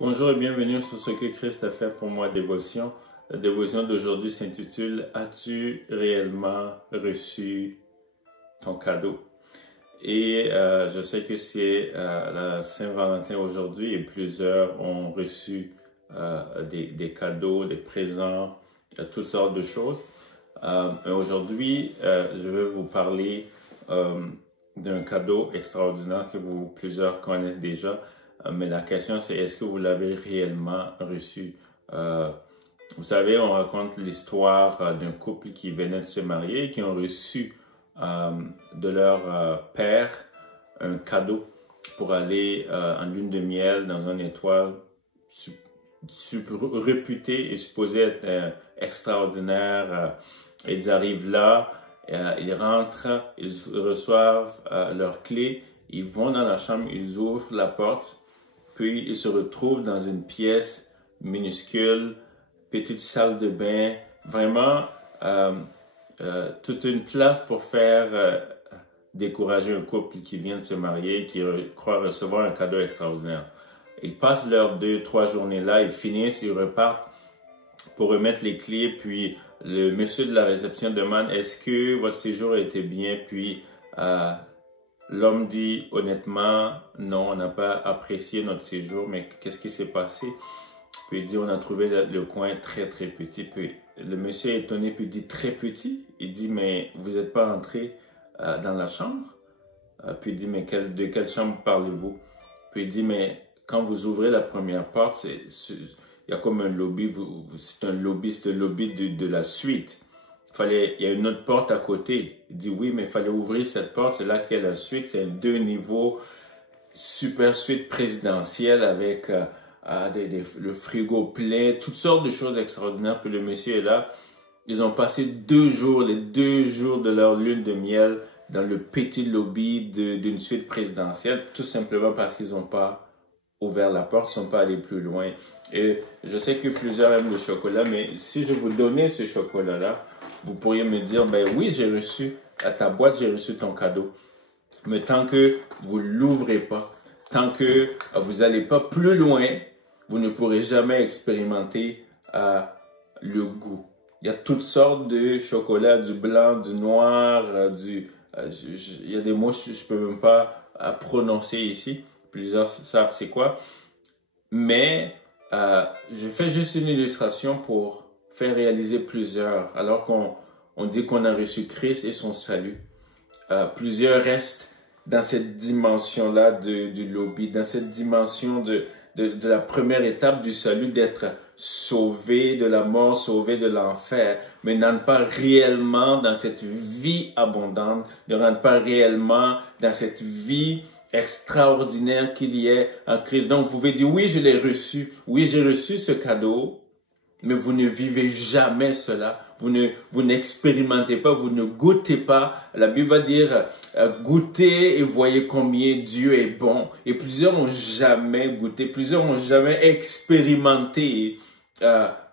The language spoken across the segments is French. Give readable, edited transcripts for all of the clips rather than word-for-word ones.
Bonjour et bienvenue sur ce que Christ a fait pour moi, dévotion. La dévotion d'aujourd'hui s'intitule « As-tu réellement reçu ton cadeau ?» Et je sais que c'est la Saint-Valentin aujourd'hui et plusieurs ont reçu des cadeaux, des présents, toutes sortes de choses. Aujourd'hui, je vais vous parler d'un cadeau extraordinaire que plusieurs connaissent déjà. Mais la question, c'est est-ce que vous l'avez réellement reçu? Vous savez, on raconte l'histoire d'un couple qui venait de se marier et qui ont reçu de leur père un cadeau pour aller en lune de miel dans une étoile réputée et supposée être extraordinaire. Ils arrivent là, ils rentrent, ils reçoivent leurs clés, ils vont dans la chambre, ils ouvrent la porte. Puis, ils se retrouvent dans une pièce minuscule, petite salle de bain, vraiment toute une place pour faire décourager un couple qui vient de se marier, qui croit recevoir un cadeau extraordinaire. Ils passent leurs 2-3 journées là, ils finissent, ils repartent pour remettre les clés, puis le monsieur de la réception demande « Est-ce que votre séjour a été bien? » Puis l'homme dit honnêtement, non, on n'a pas apprécié notre séjour, mais qu'est-ce qui s'est passé? Puis il dit, on a trouvé le coin très petit. Puis le monsieur est étonné, puis il dit, très petit? Il dit, mais vous n'êtes pas rentré dans la chambre? Puis il dit, mais de quelle chambre parlez-vous? Puis il dit, mais quand vous ouvrez la première porte, il y a comme un lobby, c'est un lobby de la suite. Il y a une autre porte à côté. Il dit oui, mais il fallait ouvrir cette porte. C'est là qu'il y a la suite. C'est 2 niveaux, super suite présidentielle avec le frigo plein, toutes sortes de choses extraordinaires. Puis le monsieur est là. Ils ont passé 2 jours, les 2 jours de leur lune de miel dans le petit lobby d'une suite présidentielle, tout simplement parce qu'ils n'ont pas ouvert la porte, ils ne sont pas allés plus loin. Et je sais que plusieurs aiment le chocolat, mais si je vous donnais ce chocolat-là, vous pourriez me dire, ben oui, j'ai reçu à ta boîte, j'ai reçu ton cadeau. Mais tant que vous ne l'ouvrez pas, tant que vous n'allez pas plus loin, vous ne pourrez jamais expérimenter le goût. Il y a toutes sortes de chocolats, du blanc, du noir, il y a des mots que je ne peux même pas prononcer ici. Plusieurs savent c'est quoi. Mais je fais juste une illustration pour faire réaliser plusieurs, alors qu'on dit qu'on a reçu Christ et son salut. Plusieurs restent dans cette dimension-là du lobby, dans cette dimension de la première étape du salut, d'être sauvé de la mort, sauvé de l'enfer, mais n'entrent pas réellement dans cette vie abondante, ne rentrent pas réellement dans cette vie extraordinaire qu'il y a en Christ. Donc, vous pouvez dire, oui, je l'ai reçu. Oui, j'ai reçu ce cadeau. Mais vous ne vivez jamais cela. Vous n'expérimentez pas, vous ne goûtez pas. La Bible va dire, goûtez et voyez combien Dieu est bon. Et plusieurs n'ont jamais goûté, plusieurs n'ont jamais expérimenté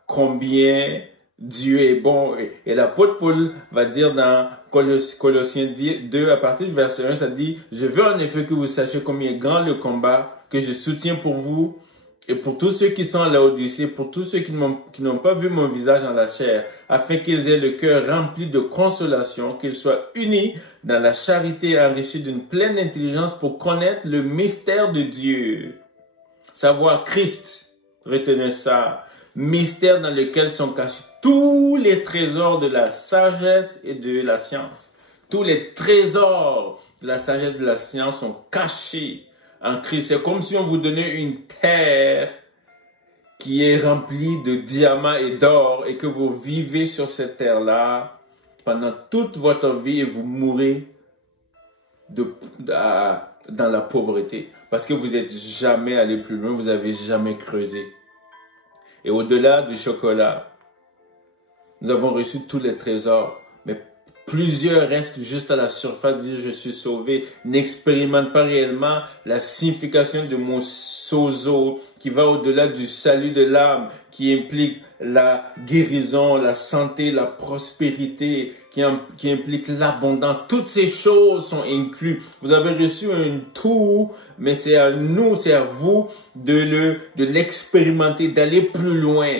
combien Dieu est bon. Et l'apôtre Paul va dire dans Colossiens 2, à partir du verset 1, ça dit, « Je veux en effet que vous sachiez combien est grand le combat que je soutiens pour vous, et pour tous ceux qui sont à Laodicée, pour tous ceux qui n'ont pas vu mon visage dans la chair, afin qu'ils aient le cœur rempli de consolation, qu'ils soient unis dans la charité et enrichis d'une pleine intelligence pour connaître le mystère de Dieu. » Savoir Christ, retenez ça, mystère dans lequel sont cachés tous les trésors de la sagesse et de la science. Tous les trésors de la sagesse et de la science sont cachés en Christ. C'est comme si on vous donnait une terre qui est remplie de diamants et d'or et que vous vivez sur cette terre-là pendant toute votre vie et vous mourrez dans la pauvreté parce que vous n'êtes jamais allé plus loin, vous n'avez jamais creusé. Et au-delà du chocolat, nous avons reçu tous les trésors, mais plusieurs restent juste à la surface, disent je suis sauvé, n'expérimentent pas réellement la signification de mon sozo qui va au-delà du salut de l'âme, qui implique la guérison, la santé, la prospérité, qui implique l'abondance. Toutes ces choses sont incluses. Vous avez reçu un tout, mais c'est à nous, c'est à vous de l'expérimenter, d'aller plus loin.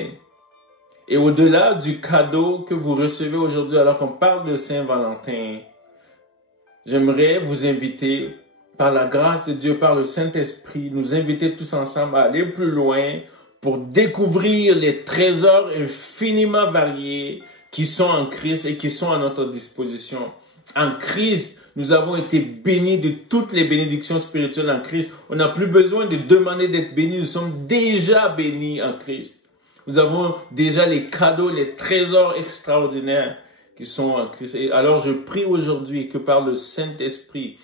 Et au-delà du cadeau que vous recevez aujourd'hui, alors qu'on parle de Saint-Valentin, j'aimerais vous inviter, par la grâce de Dieu, par le Saint-Esprit, nous inviter tous ensemble à aller plus loin pour découvrir les trésors infiniment variés qui sont en Christ et qui sont à notre disposition. En Christ, nous avons été bénis de toutes les bénédictions spirituelles en Christ. On n'a plus besoin de demander d'être bénis. Nous sommes déjà bénis en Christ. Nous avons déjà les cadeaux, les trésors extraordinaires qui sont en Christ. Et alors je prie aujourd'hui que par le Saint-Esprit,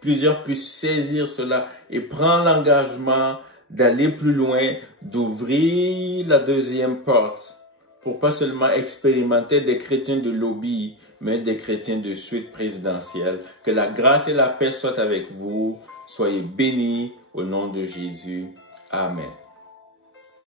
plusieurs puissent saisir cela et prendre l'engagement d'aller plus loin, d'ouvrir la deuxième porte pour pas seulement expérimenter des chrétiens de lobby, mais des chrétiens de suite présidentielle. Que la grâce et la paix soient avec vous. Soyez bénis au nom de Jésus. Amen.